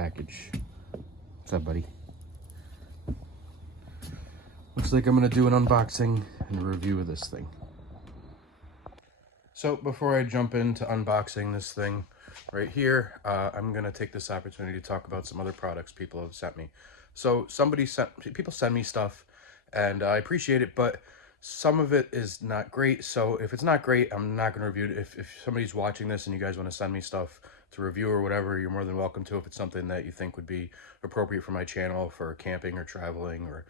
package. What's up, buddy? Looks like I'm gonna do an unboxing and a review of this thing. So before I jump into unboxing this thing right here, I'm gonna take this opportunity to talk about some other products people have sent me. So people send me stuff, and I appreciate it, but some of it is not great. So if it's not great, I'm not gonna review it. If somebody's watching this and you guys want to send me stuff to review or whatever, you're more than welcome to. If it's something that you think would be appropriate for my channel for camping or traveling or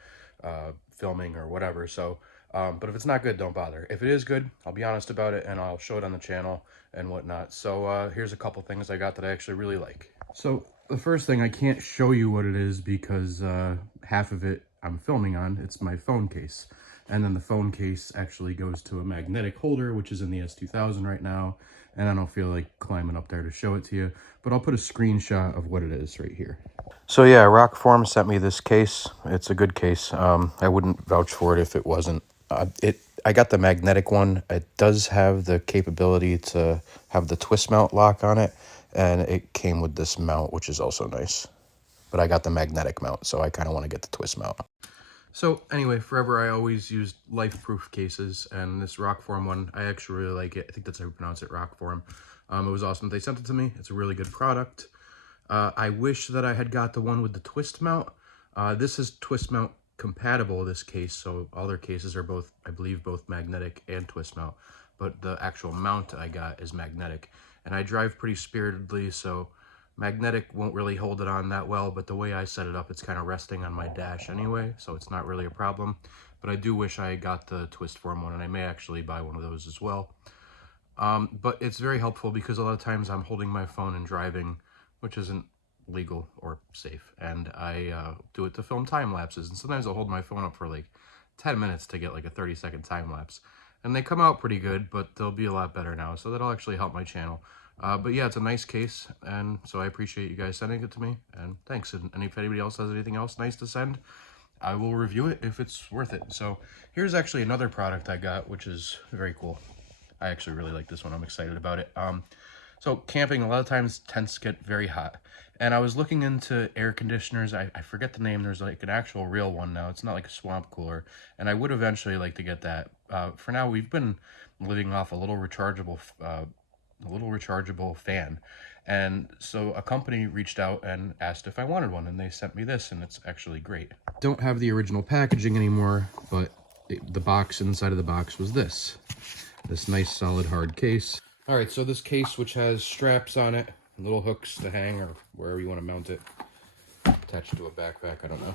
filming or whatever. So but if it's not good, don't bother. If it is good, I'll be honest about it and I'll show it on the channel and whatnot. So here's a couple things I got that I actually really like. So the first thing, I can't show you what it is because half of it I'm filming on. It's my phone case. And then the phone case actually goes to a magnetic holder, which is in the S2000 right now. And I don't feel like climbing up there to show it to you, but I'll put a screenshot of what it is right here. So yeah, Rockform sent me this case. It's a good case. I wouldn't vouch for it if it wasn't. I got the magnetic one. It does have the capability to have the twist mount lock on it, and it came with this mount, which is also nice. But I got the magnetic mount, so I kind of want to get the twist mount. So anyway, forever I always used life-proof cases, and this Rockform one, I actually really like it. I think that's how you pronounce it, Rockform. It was awesome. They sent it to me. It's a really good product. I wish that I had got the one with the twist mount. This is twist mount compatible, this case, so all their cases are both, I believe, both magnetic and twist mount, but the actual mount I got is magnetic. And I drive pretty spiritedly, so magnetic won't really hold it on that well, but the way I set it up, it's kind of resting on my dash anyway, so it's not really a problem. But I do wish I got the twist form one, and I may actually buy one of those as well. But it's very helpful because a lot of times I'm holding my phone and driving, which isn't legal or safe, and I do it to film time lapses, and sometimes I'll hold my phone up for like 10 minutes to get like a 30-second time lapse, and they come out pretty good, but they'll be a lot better now, so that'll actually help my channel. But yeah, it's a nice case, and so I appreciate you guys sending it to me, and thanks. And if anybody else has anything else nice to send, I will review it if it's worth it. So here's actually another product I got, which is very cool. I actually really like this one. I'm excited about it. So camping a lot of times tends to get very hot. And I was looking into air conditioners. I forget the name. There's like an actual real one now. It's not like a swamp cooler. And I would eventually like to get that. For now, we've been living off a little rechargeable fan. And so a company reached out and asked if I wanted one, and they sent me this, and it's actually great. Don't have the original packaging anymore, but the box inside of the box was this nice solid hard case. All right, so this case, which has straps on it, little hooks to hang or wherever you want to mount it, attached to a backpack, I don't know,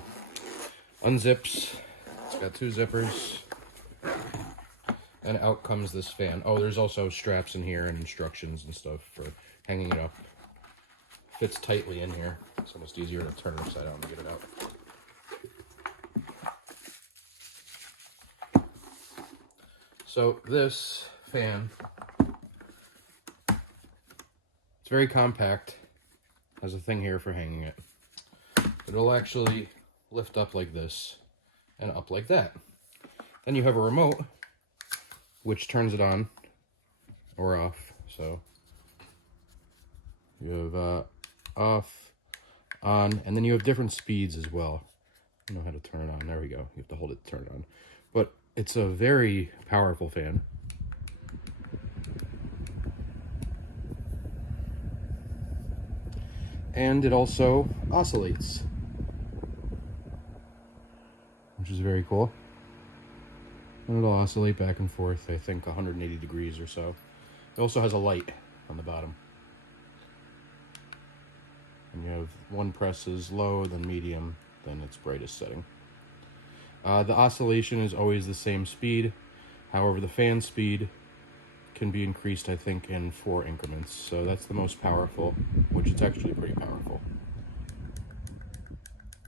unzips. It's got two zippers, and out comes this fan. Oh, there's also straps in here and instructions and stuff for hanging it up. Fits tightly in here. It's almost easier to turn it upside down to get it out. So this fan, it's very compact. Has a thing here for hanging it. It'll actually lift up like this and up like that. Then you have a remote which turns it on or off. So you have off, on, and then you have different speeds as well. I know how to turn it on. There we go. You have to hold it to turn it on. But it's a very powerful fan. And it also oscillates, which is very cool. And it'll oscillate back and forth, I think 180 degrees or so. It also has a light on the bottom. And you have one press is low, then medium, then its brightest setting. The oscillation is always the same speed. However, the fan speed can be increased, I think, in 4 increments. So that's the most powerful, which is actually pretty powerful.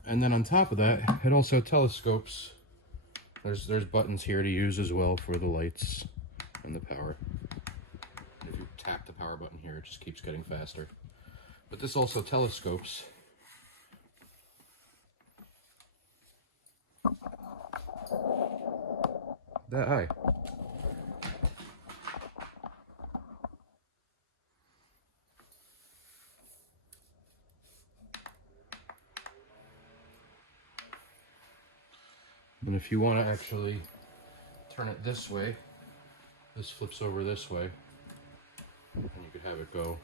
And then on top of that, it also telescopes. There's buttons here to use as well for the lights and the power. And if you tap the power button here, it just keeps getting faster. But this also telescopes. That high. And if you want to actually turn it this way, this flips over this way, and you could have it go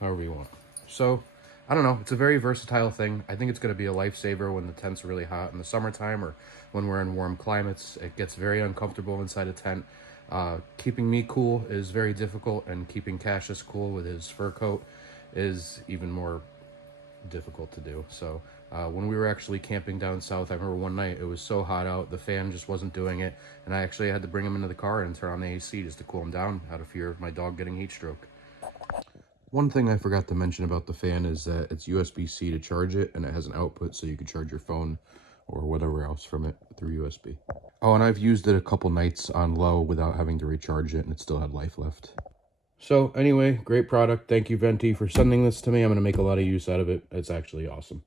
however you want. So, I don't know, it's a very versatile thing. I think it's going to be a lifesaver when the tent's really hot in the summertime or when we're in warm climates. It gets very uncomfortable inside a tent. Keeping me cool is very difficult, and keeping Cassius cool with his fur coat is even more difficult to do. So when we were actually camping down south, I remember one night it was so hot out, the fan just wasn't doing it, and I actually had to bring him into the car and turn on the AC just to cool him down out of fear of my dog getting heat stroke. One thing I forgot to mention about the fan is that it's USB-C to charge it, and it has an output so you can charge your phone or whatever else from it through USB. Oh, and I've used it a couple nights on low without having to recharge it, and it still had life left. So anyway, great product. Thank you, Venti, for sending this to me. I'm going to make a lot of use out of it. It's actually awesome.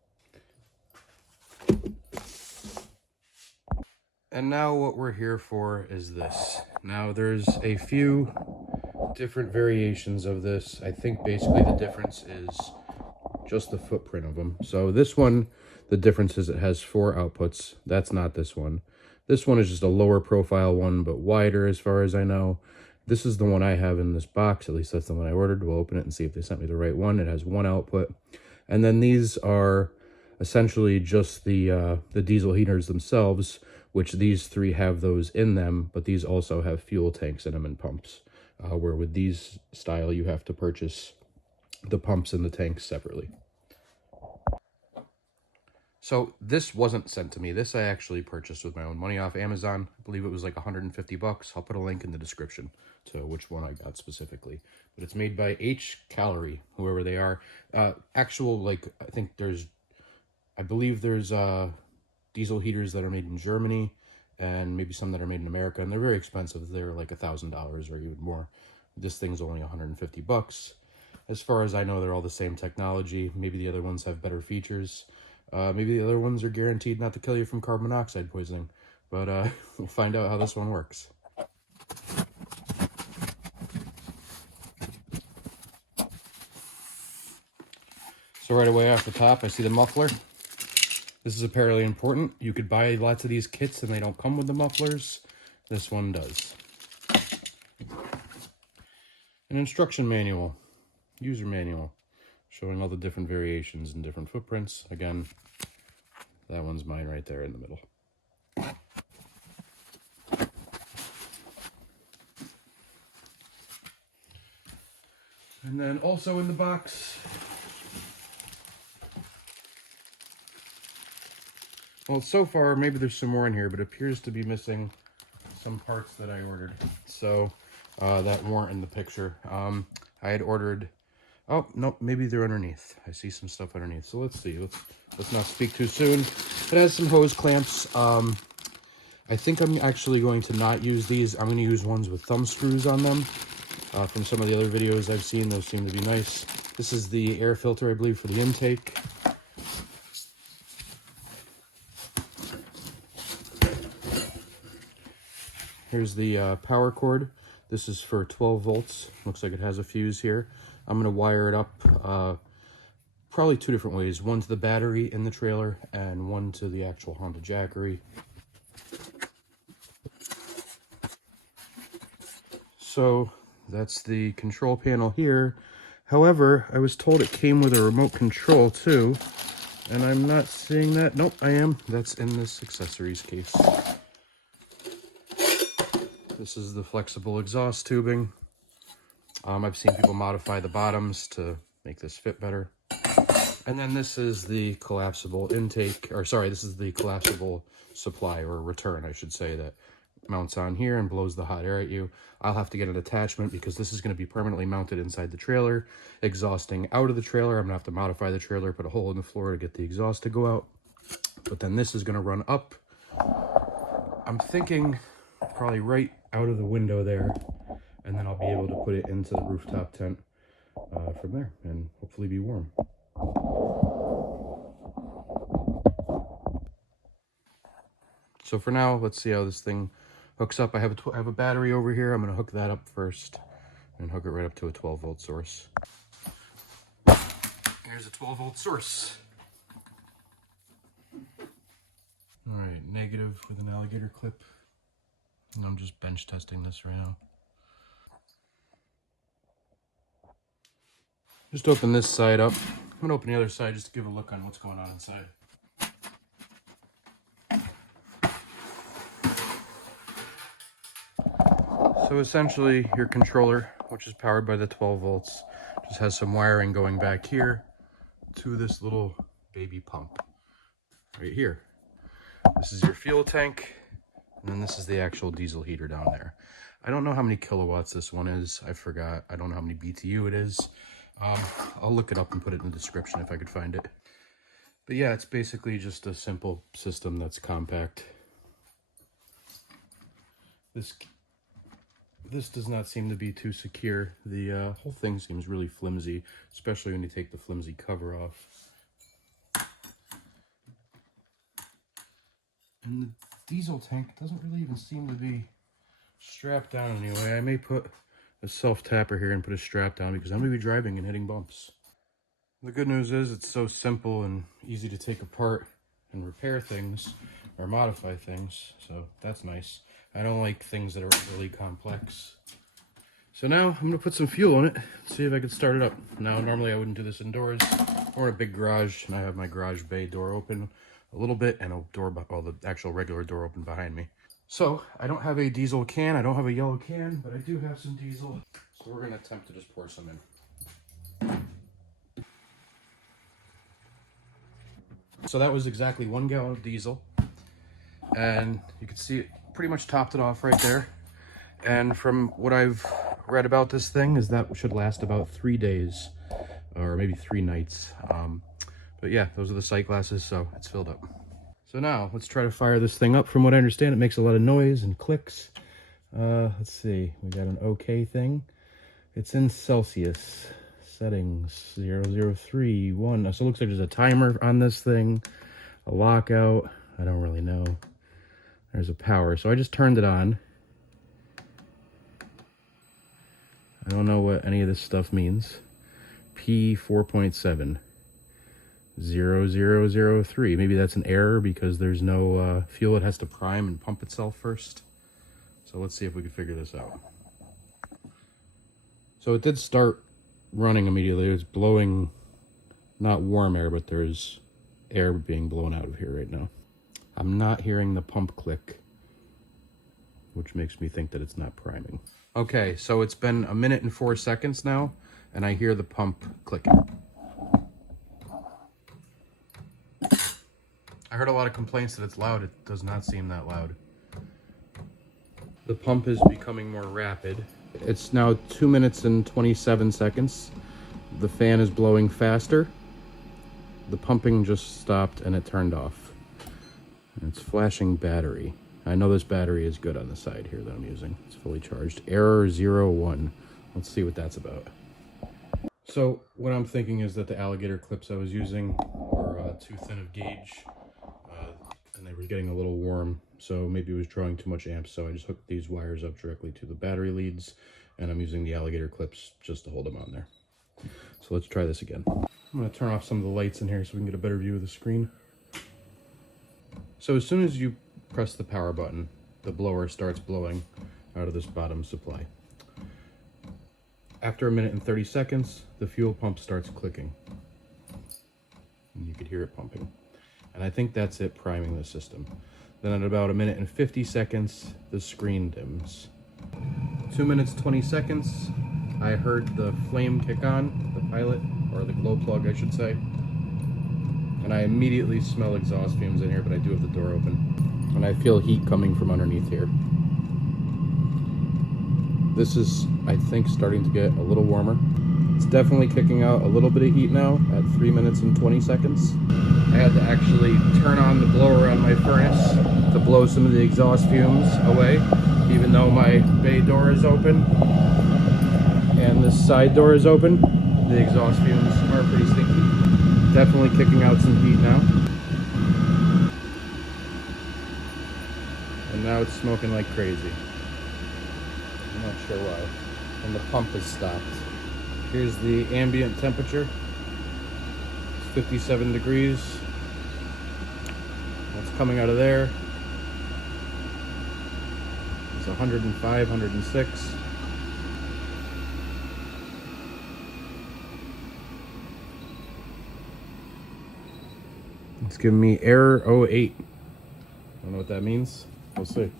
And now what we're here for is this. Now there's a few different variations of this. I think basically the difference is just the footprint of them. So this one, the difference is it has 4 outputs. That's not this one. This one is just a lower profile one, but wider as far as I know. This is the one I have in this box. At least that's the one I ordered. We'll open it and see if they sent me the right one. It has 1 output. And then these are essentially just the diesel heaters themselves, which these 3 have those in them, but these also have fuel tanks in them and pumps. Where with these style, you have to purchase the pumps and the tanks separately. So this wasn't sent to me. This I actually purchased with my own money off Amazon. I believe it was like 150 bucks. I'll put a link in the description to which one I got specifically. But it's made by H Calorie, whoever they are. Actual, like, I believe there's diesel heaters that are made in Germany and maybe some that are made in America, and they're very expensive. They're like $1,000 or even more. This thing's only 150 bucks. As far as I know, they're all the same technology. Maybe the other ones have better features. Maybe the other ones are guaranteed not to kill you from carbon monoxide poisoning. But we'll find out how this one works. So right away off the top, I see the muffler. This is apparently important. You could buy lots of these kits and they don't come with the mufflers. This one does. An instruction manual, user manual, showing all the different variations and different footprints. Again, that one's mine right there in the middle. And then also in the box, well, so far, maybe there's some more in here, but it appears to be missing some parts that I ordered. So that weren't in the picture. I had ordered, oh, no, maybe they're underneath. I see some stuff underneath. So let's see. Let's not speak too soon. It has some hose clamps. I think I'm actually going to not use these. I'm going to use ones with thumb screws on them. From some of the other videos I've seen, those seem to be nice. This is the air filter, I believe, for the intake. Here's the power cord. This is for 12 volts. Looks like it has a fuse here. I'm going to wire it up probably 2 different ways. One to the battery in the trailer and one to the actual Honda Jackery. So that's the control panel here. However, I was told it came with a remote control too, and I'm not seeing that. Nope, I am. That's in this accessories case. This is the flexible exhaust tubing. I've seen people modify the bottoms to make this fit better. And then this is the collapsible intake, or sorry, this is the collapsible supply, or return, I should say, that mounts on here and blows the hot air at you. I'll have to get an attachment because this is going to be permanently mounted inside the trailer, exhausting out of the trailer. I'm going to have to modify the trailer, put a hole in the floor to get the exhaust to go out. But then this is going to run up. I'm thinking probably right out of the window there, and then I'll be able to put it into the rooftop tent from there and hopefully be warm. So for now, let's see how this thing hooks up. I have a battery over here. I'm going to hook that up first and hook it right up to a 12-volt source. Here's a 12-volt source. All right, negative with an alligator clip. And I'm just bench testing this right now. Just open this side up. I'm gonna open the other side just to give a look on what's going on inside. So essentially your controller, which is powered by the 12 volts, just has some wiring going back here to this little baby pump right here. This is your fuel tank, and then this is the actual diesel heater down there. I don't know how many kilowatts this one is. I forgot. I don't know how many BTU it is. I'll look it up and put it in the description if I could find it. But yeah, it's basically just a simple system that's compact. This does not seem to be too secure. The whole thing seems really flimsy, especially when you take the flimsy cover off. And the diesel tank doesn't really even seem to be strapped down anyway. I may put a self-tapper here and put a strap down because I'm going to be driving and hitting bumps. The good news is it's so simple and easy to take apart and repair things or modify things, so that's nice. I don't like things that are really complex. So now I'm going to put some fuel in it, see if I can start it up. Now normally I wouldn't do this indoors. We're in a big garage and I have my garage bay door open a little bit and a door, well, the actual regular door open behind me. So I don't have a diesel can, I don't have a yellow can, but I do have some diesel. So we're going to attempt to just pour some in. So that was exactly 1 gallon of diesel. And you can see it pretty much topped it off right there. And from what I've read about this thing is that should last about 3 days or maybe 3 nights. But yeah, those are the sight glasses, so it's filled up. So now let's try to fire this thing up. From what I understand, it makes a lot of noise and clicks. Let's see, we got an OK thing. It's in Celsius. Settings 0031. So it looks like there's a timer on this thing, a lockout. I don't really know. There's a power. So I just turned it on. I don't know what any of this stuff means. P 4.7. 0003. Maybe that's an error because there's no fuel. It has to prime and pump itself first. So let's see if we can figure this out. So it did start running immediately. It was blowing, not warm air, but there's air being blown out of here right now. I'm not hearing the pump click, which makes me think that it's not priming. Okay, so it's been 1 minute and 4 seconds now, and I hear the pump clicking. I heard a lot of complaints that it's loud. It does not seem that loud. The pump is becoming more rapid. It's now 2 minutes and 27 seconds. The fan is blowing faster. The pumping just stopped and it turned off. And it's flashing battery. I know this battery is good on the side here that I'm using. It's fully charged. Error 01. Let's see what that's about. So what I'm thinking is that the alligator clips I was using were too thin of gauge. And they were getting a little warm, so maybe it was drawing too much amps. So I just hooked these wires up directly to the battery leads, and I'm using the alligator clips just to hold them on there. So let's try this again. I'm going to turn off some of the lights in here so we can get a better view of the screen. So as soon as you press the power button, the blower starts blowing out of this bottom supply. After 1 minute and 30 seconds, the fuel pump starts clicking. And you could hear it pumping. And I think that's it priming the system. Then at about 1 minute and 50 seconds, the screen dims. 2 minutes, 20 seconds, I heard the flame kick on, the pilot, or the glow plug, I should say. And I immediately smell exhaust fumes in here, but I do have the door open. And I feel heat coming from underneath here. This is, I think, starting to get a little warmer. It's definitely kicking out a little bit of heat now at 3 minutes and 20 seconds. I had to actually turn on the blower on my furnace to blow some of the exhaust fumes away, even though my bay door is open and this side door is open. The exhaust fumes are pretty stinky. Definitely kicking out some heat now. And now it's smoking like crazy. I'm not sure why. And the pump has stopped. Here's the ambient temperature. It's 57 degrees. It's coming out of there. It's 105, 106. It's giving me error 08. Don't know what that means. We'll see.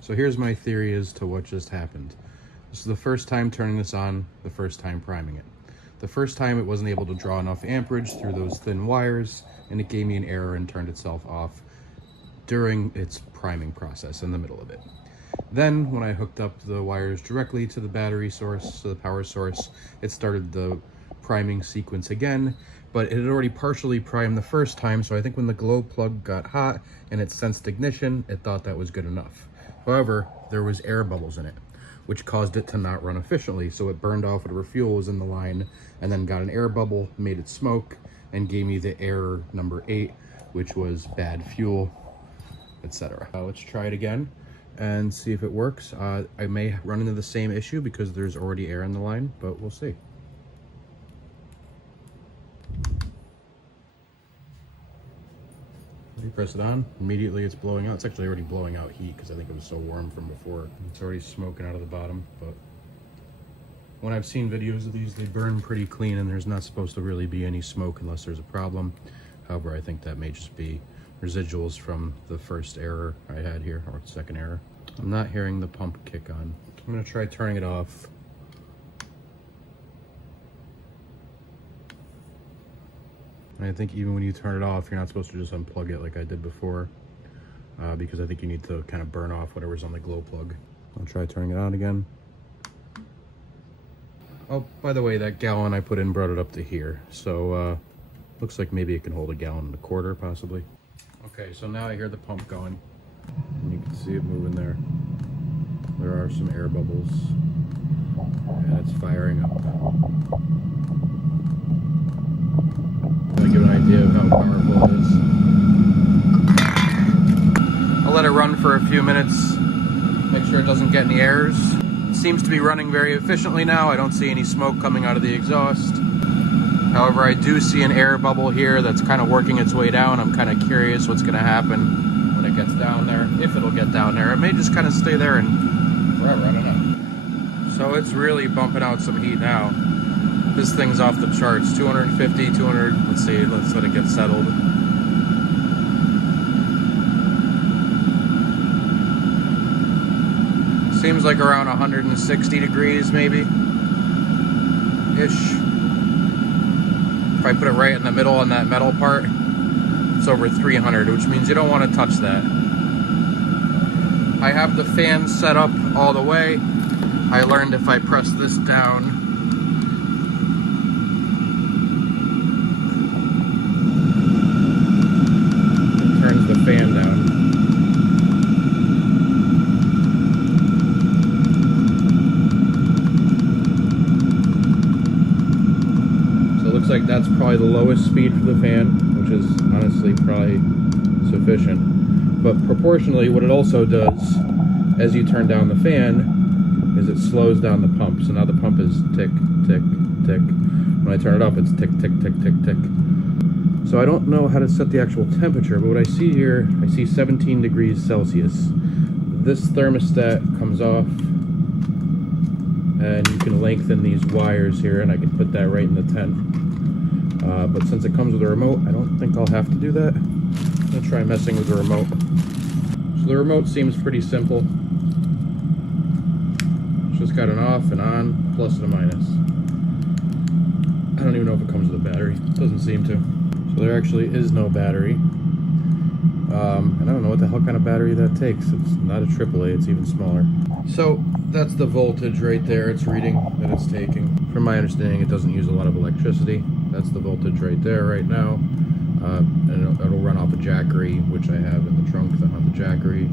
So here's my theory as to what just happened. This is the first time turning this on, the first time priming it. The first time it wasn't able to draw enough amperage through those thin wires, and it gave me an error and turned itself off during its priming process in the middle of it. Then when I hooked up the wires directly to the battery source, to the power source, it started the priming sequence again, but it had already partially primed the first time, so I think when the glow plug got hot and it sensed ignition, it thought that was good enough. However, there was air bubbles in it, which caused it to not run efficiently, so it burned off whatever fuel was in the line and then got an air bubble, made it smoke, and gave me the error number 8, which was bad fuel, etc. Let's try it again and see if it works. I may run into the same issue because there's already air in the line, but we'll see. You press it on, immediately it's blowing out. It's actually already blowing out heat because I think it was so warm from before. It's already smoking out of the bottom, but when I've seen videos of these, they burn pretty clean and there's not supposed to really be any smoke unless there's a problem. However, I think that may just be residuals from the first error I had here, or second error. I'm not hearing the pump kick on. I'm gonna try turning it off. I think even when you turn it off, you're not supposed to just unplug it like I did before, because I think you need to kind of burn off whatever's on the glow plug. I'll try turning it on again. Oh, by the way, that gallon I put in brought it up to here. So, looks like maybe it can hold 1.25 gallons, possibly. Okay, so now I hear the pump going. And you can see it moving there. There are some air bubbles. And it's firing up. To give an idea of how powerful it is. I'll let it run for a few minutes, make sure it doesn't get any errors. It seems to be running very efficiently now. I don't see any smoke coming out of the exhaust. However, I do see an air bubble here that's kind of working its way down. I'm kind of curious what's going to happen when it gets down there, if it'll get down there. It may just kind of stay there and forever, I don't know. So it's really bumping out some heat now. This thing's off the charts, 250, 200, let's see, let's let it get settled. Seems like around 160 degrees maybe, ish. If I put it right in the middle on that metal part, it's over 300, which means you don't want to touch that. I have the fan set up all the way. I learned if I press this down, the fan down. So it looks like that's probably the lowest speed for the fan, which is honestly probably sufficient. But proportionally, what it also does as you turn down the fan is it slows down the pump. So now the pump is tick, tick, tick. When I turn it up, it's tick, tick, tick, tick, tick. So I don't know how to set the actual temperature, but what I see here, I see 17 degrees Celsius. This thermostat comes off, and you can lengthen these wires here, and I can put that right in the tent. But since it comes with a remote, I don't think I'll have to do that. I'm gonna try messing with the remote. So the remote seems pretty simple. It's just got an off and on, plus and a minus. I don't even know if it comes with a battery. It doesn't seem to. So there actually is no battery. And I don't know what the hell kind of battery that takes. It's not a AAA, it's even smaller. So that's the voltage right there. It's reading that it's taking. From my understanding, it doesn't use a lot of electricity. That's the voltage right there right now. And it'll run off a Jackery, which I have in the trunk, the Honda Jackery,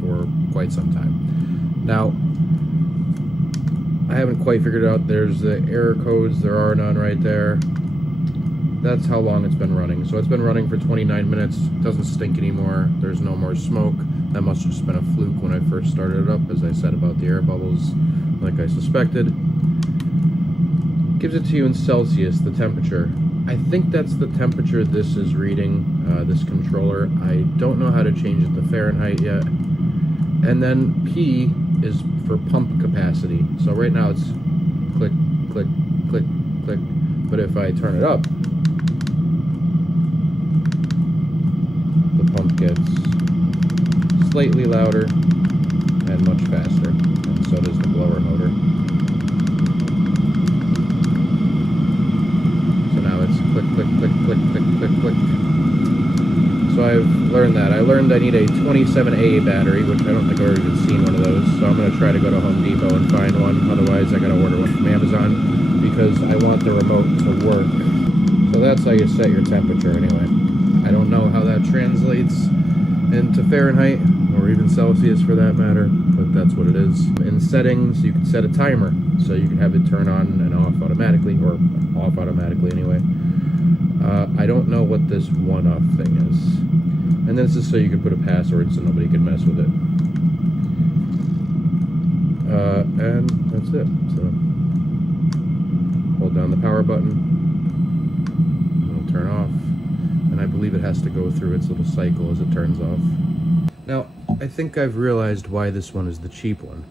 for quite some time. Now, I haven't quite figured out, there's the error codes, there are none right there. That's how long it's been running. So it's been running for 29 minutes. It doesn't stink anymore. There's no more smoke. That must have just been a fluke when I first started it up, as I said about the air bubbles, like I suspected. Gives it to you in Celsius, the temperature. I think that's the temperature this is reading, this controller. I don't know how to change it to Fahrenheit yet. And then P is for pump capacity. So right now it's click, click, click, click. But if I turn it up, the pump gets slightly louder and much faster. And so does the blower motor. So now it's click, click, click, click, click, click, click. So I've learned that. I learned I need a 27A battery, which I don't think I've even seen one of those. So I'm going to try to go to Home Depot and find one. Otherwise, I got to order one from Amazon because I want the remote to work. So that's how you set your temperature anyway. I don't know how that translates into Fahrenheit or even Celsius for that matter, but that's what it is. In settings, you can set a timer so you can have it turn on and off automatically, or off automatically anyway. I don't know what this one-off thing is. And this is so you can put a password so nobody can mess with it. And that's it. So hold down the power button. It'll turn off. And I believe it has to go through its little cycle as it turns off. Now, I think I've realized why this one is the cheap one.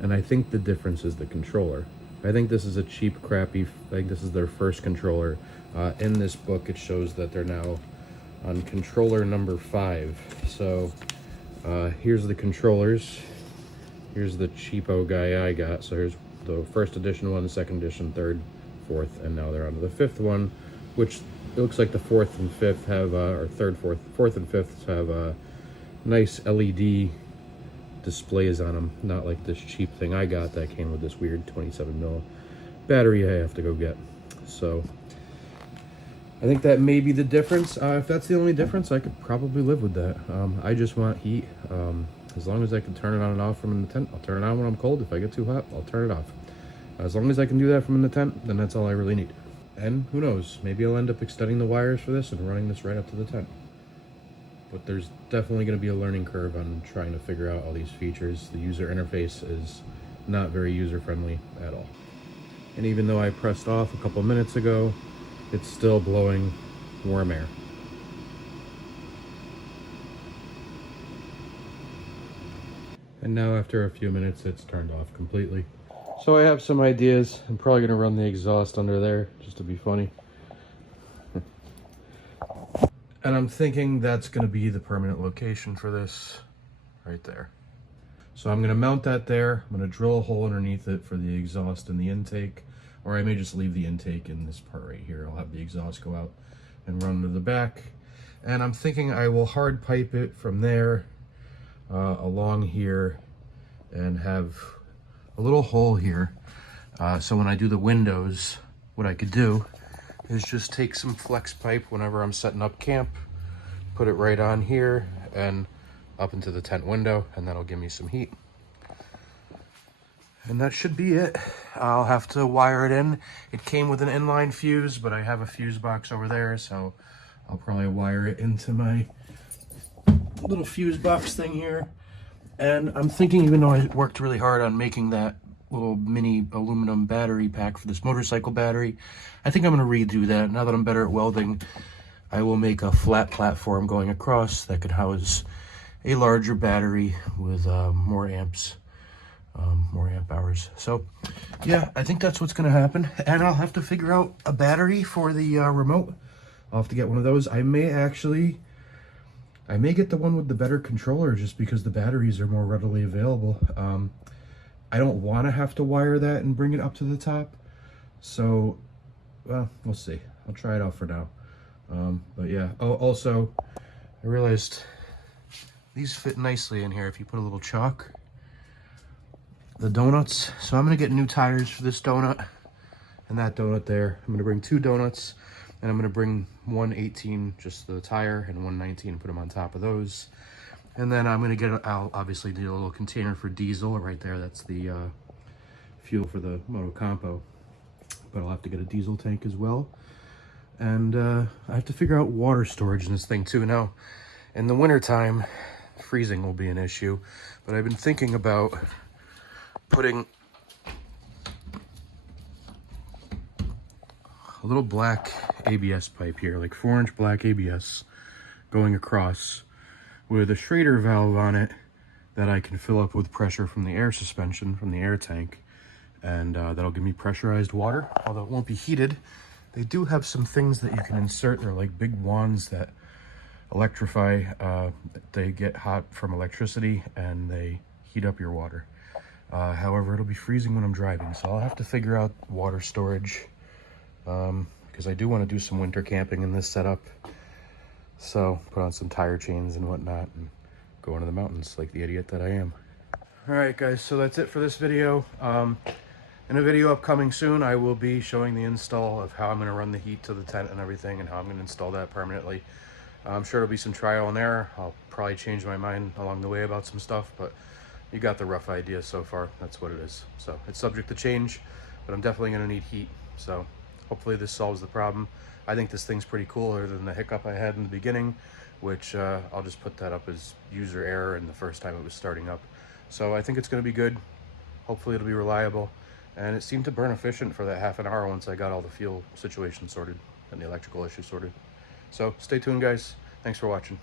And I think the difference is the controller. I think this is a cheap, crappy, I think this is their first controller. In this book, it shows that they're now on controller number 5. So here's the controllers. Here's the cheapo guy I got. So here's the first edition one, the second edition, third, fourth, and now they're on to the fifth one, which it looks like the fourth and fifth have, or third, fourth and fifth have nice LED displays on them. Not like this cheap thing I got that came with this weird 27mm battery I have to go get. So I think that may be the difference. If that's the only difference, I could probably live with that. I just want heat. As long as I can turn it on and off from in the tent, I'll turn it on when I'm cold. If I get too hot, I'll turn it off. As long as I can do that from in the tent, then that's all I really need. And who knows, maybe I'll end up extending the wires for this and running this right up to the tent. But there's definitely going to be a learning curve on trying to figure out all these features. The user interface is not very user-friendly at all. And even though I pressed off a couple minutes ago, it's still blowing warm air. And now after a few minutes, it's turned off completely. So I have some ideas. I'm probably gonna run the exhaust under there just to be funny. And I'm thinking that's gonna be the permanent location for this, right there. So I'm gonna mount that there. I'm gonna drill a hole underneath it for the exhaust and the intake. Or I may just leave the intake in this part right here. I'll have the exhaust go out and run to the back. And I'm thinking I will hard pipe it from there along here and have a little hole here. So when I do the windows, what I could do is just take some flex pipe whenever I'm setting up camp, put it right on here and up into the tent window, and that'll give me some heat. And that should be it. I'll have to wire it in. It came with an inline fuse, but I have a fuse box over there, so I'll probably wire it into my little fuse box thing here. And I'm thinking, even though I worked really hard on making that little mini aluminum battery pack for this motorcycle battery, I think I'm going to redo that. Now that I'm better at welding, I will make a flat platform going across that could house a larger battery with more amps. More amp hours. So yeah, I think that's what's going to happen. And I'll have to figure out a battery for the remote. I'll have to get one of those. I may get the one with the better controller just because the batteries are more readily available. I don't want to have to wire that and bring it up to the top. So, well, we'll see. I'll try it out for now. But yeah. Oh, also, I realized these fit nicely in here if you put a little chalk. The donuts. So I'm going to get new tires for this donut and that donut there. I'm going to bring 2 donuts, and I'm going to bring 118, just the tire, and 119 and put them on top of those. And then I'm going to I'll obviously do a little container for diesel right there. That's the fuel for the Moto Compo. But I'll have to get a diesel tank as well. And I have to figure out water storage in this thing too. Now, in the wintertime, freezing will be an issue. But I've been thinking about putting a little black ABS pipe here, like 4-inch black ABS going across with a Schrader valve on it that I can fill up with pressure from the air suspension, from the air tank. And that'll give me pressurized water, although it won't be heated. They do have some things that you can insert. They're like big wands that electrify. They get hot from electricity and they heat up your water. However, it'll be freezing when I'm driving, so I'll have to figure out water storage because I do want to do some winter camping in this setup. So put on some tire chains and whatnot and go into the mountains like the idiot that I am. All right, guys, so that's it for this video. In a video upcoming soon, I will be showing the install of how I'm going to run the heat to the tent and everything, and how I'm going to install that permanently. I'm sure it'll be some trial and error. I'll probably change my mind along the way about some stuff, but you got the rough idea so far. That's what it is. So it's subject to change, but I'm definitely going to need heat. So hopefully this solves the problem. I think this thing's pretty cool, other than the hiccup I had in the beginning, which I'll just put that up as user error in the first time it was starting up. So I think it's going to be good. Hopefully it'll be reliable. And it seemed to burn efficient for that half an hour once I got all the fuel situation sorted and the electrical issue sorted. So stay tuned, guys. Thanks for watching.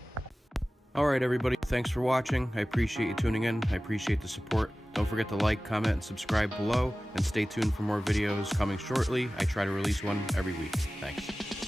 All right, everybody. Thanks for watching. I appreciate you tuning in. I appreciate the support. Don't forget to like, comment, and subscribe below. And stay tuned for more videos coming shortly. I try to release one every week. Thanks.